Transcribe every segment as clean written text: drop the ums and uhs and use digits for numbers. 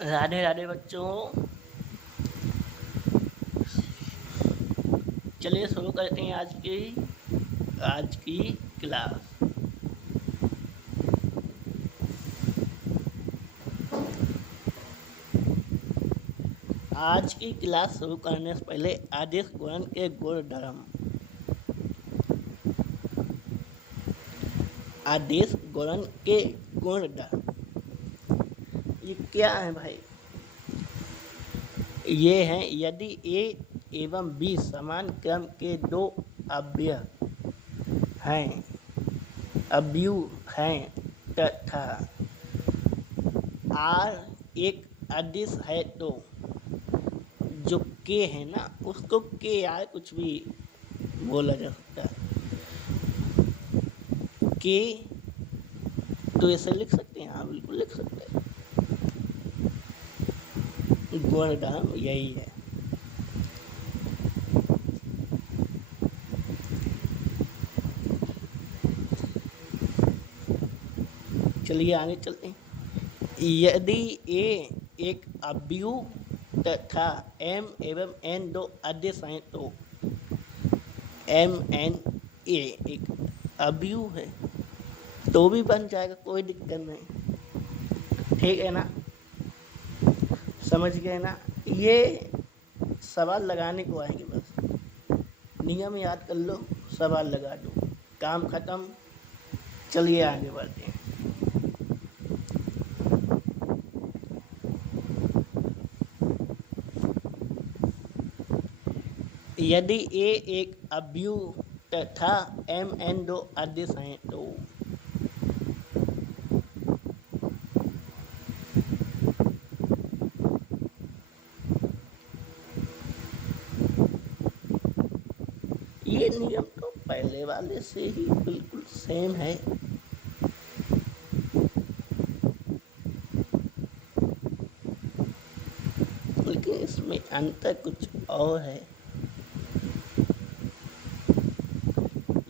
राधे राधे बच्चों। चलिए शुरू करते हैं आज की क्लास। आज की क्लास शुरू करने से पहले आदेश गुणन के गुणधर्म। आदेश गुणन के गुणधर्म ये क्या है भाई? ये हैं यदि ए एवं बी समान क्रम के दो अवयव हैं तथा आर एक अदिश है तो जो के है ना उसको के आर कुछ भी बोला जा सकता है। के तो ऐसे लिख सकते हैं, हाँ बिल्कुल लिख सकते हैं। गुणधर्म यही है। चलिए आगे चलते हैं। यदि ए एक अवयव तथा एम एवं एन दो अदिश हैं तो एम एन ए एक अवयव है तो भी बन जाएगा, कोई दिक्कत नहीं। ठीक है ना, समझ गए ना? ये सवाल लगाने को आएंगे, बस नियम याद कर लो, सवाल लगा दो, काम खत्म। चलिए आगे बढ़ते हैं। यदि ए एक अवयव तथा एम एन दो अदिश हैं तो ये नियम तो पहले वाले से ही बिल्कुल सेम है। लेकिन इसमें अंतर कुछ और है।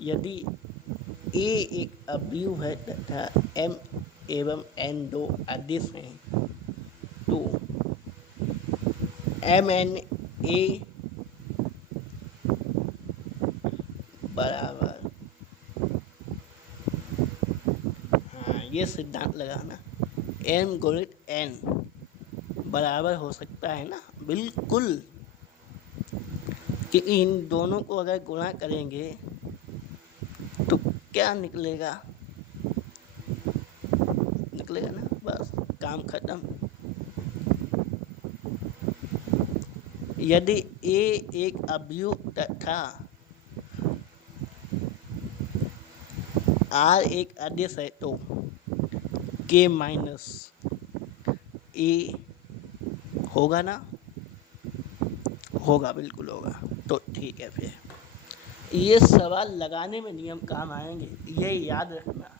यदि ए एक अवयव है तथा एम एवं एन दो अदिश हैं तो एम एन ए बराबर, हाँ ये सिद्धांत लगाना, एम गुणित एन बराबर हो सकता है ना, बिल्कुल। कि इन दोनों को अगर गुणा करेंगे तो क्या निकलेगा ना, बस काम खत्म। यदि ए एक अवयव तथा आर एक अदिश है तो के माइनस ए होगा ना, होगा, बिल्कुल होगा। तो ठीक है, फिर ये सवाल लगाने में नियम काम आएंगे, ये याद रखना।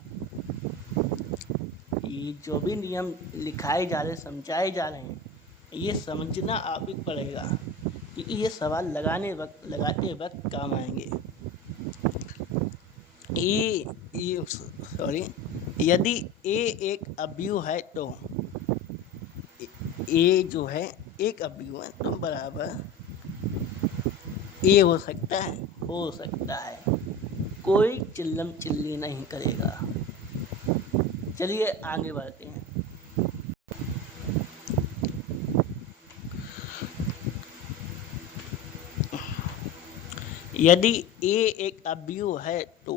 ये जो भी नियम लिखाए जा रहे, समझाए जा रहे हैं, ये समझना आप ही पड़ेगा क्योंकि ये सवाल लगाते वक्त काम आएंगे। सॉरी, यदि ए एक अवयव है तो ए जो है एक अवयव है तो बराबर ए हो सकता है, कोई चिल्लम चिल्ली नहीं करेगा। चलिए आगे बढ़ते हैं। यदि ए एक अवयव है तो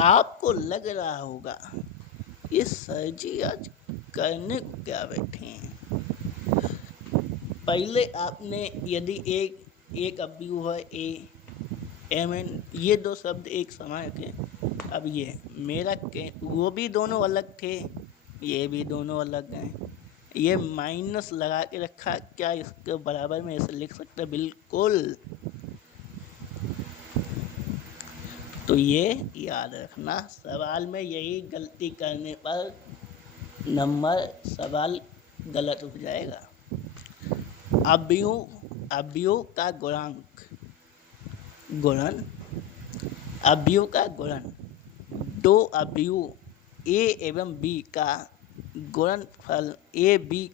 आपको लग रहा होगा ये सर जी आज करने को क्या बैठे हैं। पहले आपने यदि एक अवयव है ए एम एन, ये दो शब्द एक समान थे। अब ये मेरा के वो भी दोनों अलग थे, ये भी दोनों अलग हैं। ये माइनस लगा के रखा, क्या इसके बराबर में ऐसे लिख सकते? बिल्कुल। तो ये याद रखना, सवाल में यही गलती करने पर सवाल गलत हो जाएगा। अवयव का गुणन, दो अवयव ए एवं बी का गुणनफल ए बी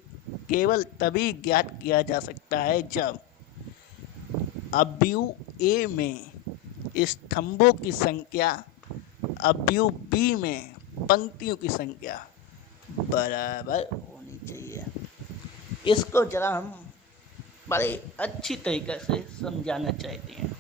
केवल तभी ज्ञात किया जा सकता है जब अवयव ए में स्तंभों की संख्या अवयव बी में पंक्तियों की संख्या बराबर होनी चाहिए। इसको जरा हम बड़े अच्छी तरीके से समझाना चाहते हैं।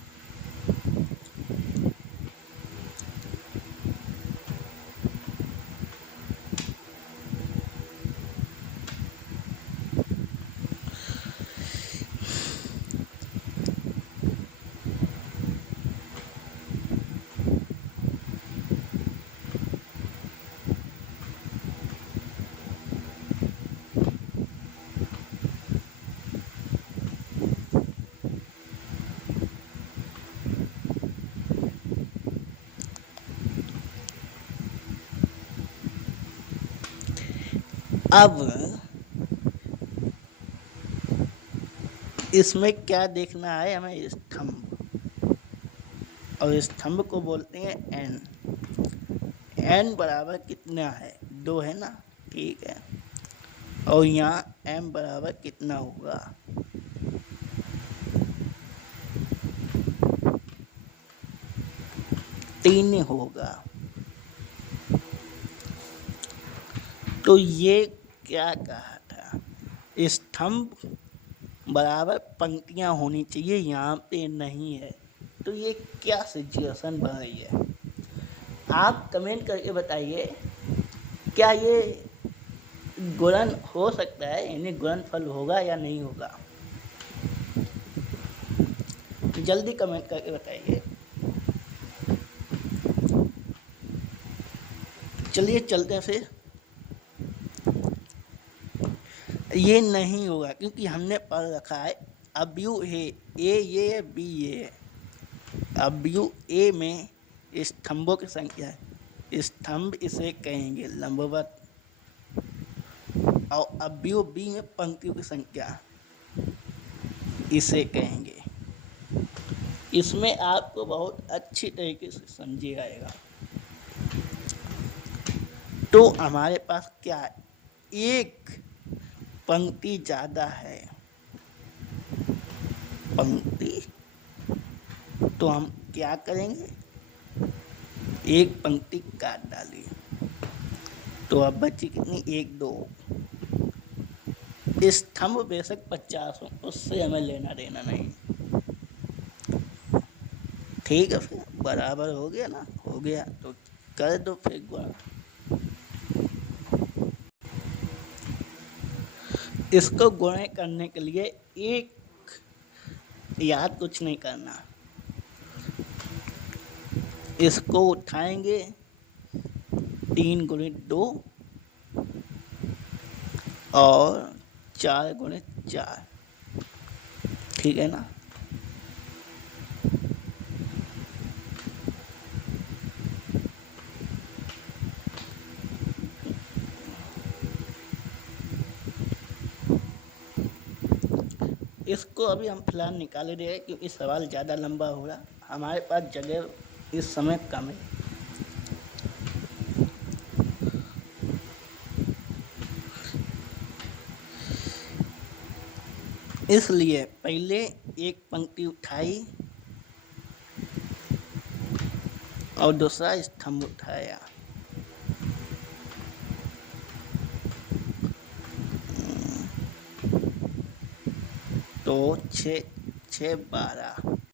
अब इसमें क्या देखना है हमें, स्तंभ, और स्तंभ को बोलते हैं एन। एन बराबर कितना है, 2 है ना, ठीक है। और यहाँ एम बराबर कितना होगा, 3 होगा। तो ये क्या कहा था, स्तंभ बराबर पंक्तियाँ होनी चाहिए, यहाँ पे नहीं है। तो ये क्या सिचुएशन बन रही है, आप कमेंट करके बताइए। क्या ये गुणन हो सकता है, यानी गुणनफल होगा या नहीं होगा, जल्दी कमेंट करके बताइए। चलिए चलते हैं फिर। ये नहीं होगा क्योंकि हमने पढ़ रखा है अवयव है ए ये है बी ये है। अवयव ए में स्तंभों की संख्या है, स्तंभ इसे कहेंगे लंबवत, और अवयव बी में पंक्तियों की संख्या इसे कहेंगे। इसमें आपको बहुत अच्छी तरीके से समझे आएगा। तो हमारे पास क्या है, एक पंक्ति ज़्यादा है, पंक्ति, तो हम क्या करेंगे, एक पंक्ति काट डालिए, तो अब बची कितनी, 1 2। स्तंभ बेशक 50 हो, उससे हमें लेना देना नहीं, ठीक है। फिर बराबर हो गया ना, हो गया तो कर दो फिर गुणा। इसको गुणा करने के लिए एक याद कुछ नहीं करना, इसको उठाएंगे 3 गुणित 2 और 4 गुणित 4, ठीक है ना। इसको अभी हम फिलहाल निकाल रहे हैं क्योंकि सवाल ज़्यादा लंबा हो रहा, हमारे पास जगह इस समय कम है। इसलिए पहले एक पंक्ति उठाई और दूसरा स्तंभ उठाया, तो 6 6 12